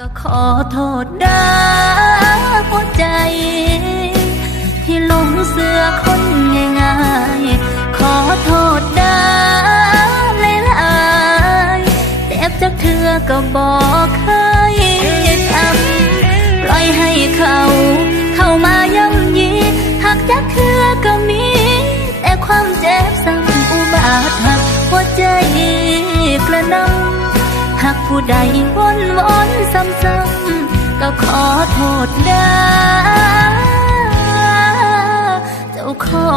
ก็ขอโทษได้หัวใจ ที่ลงเสื้อคนง่ายๆขอโทษได้หลายเจ็บจากเธอก็บอกเคยทำปล่อยให้เขา เข้ามาย่ำยีหักจากเธอก็มี แต่ความเจ็บซ้ำอุบาทหักหัวใจกระนำ หากผู้ใดวนวนซ้ำๆก็ขอโทษได้เจ้าขอ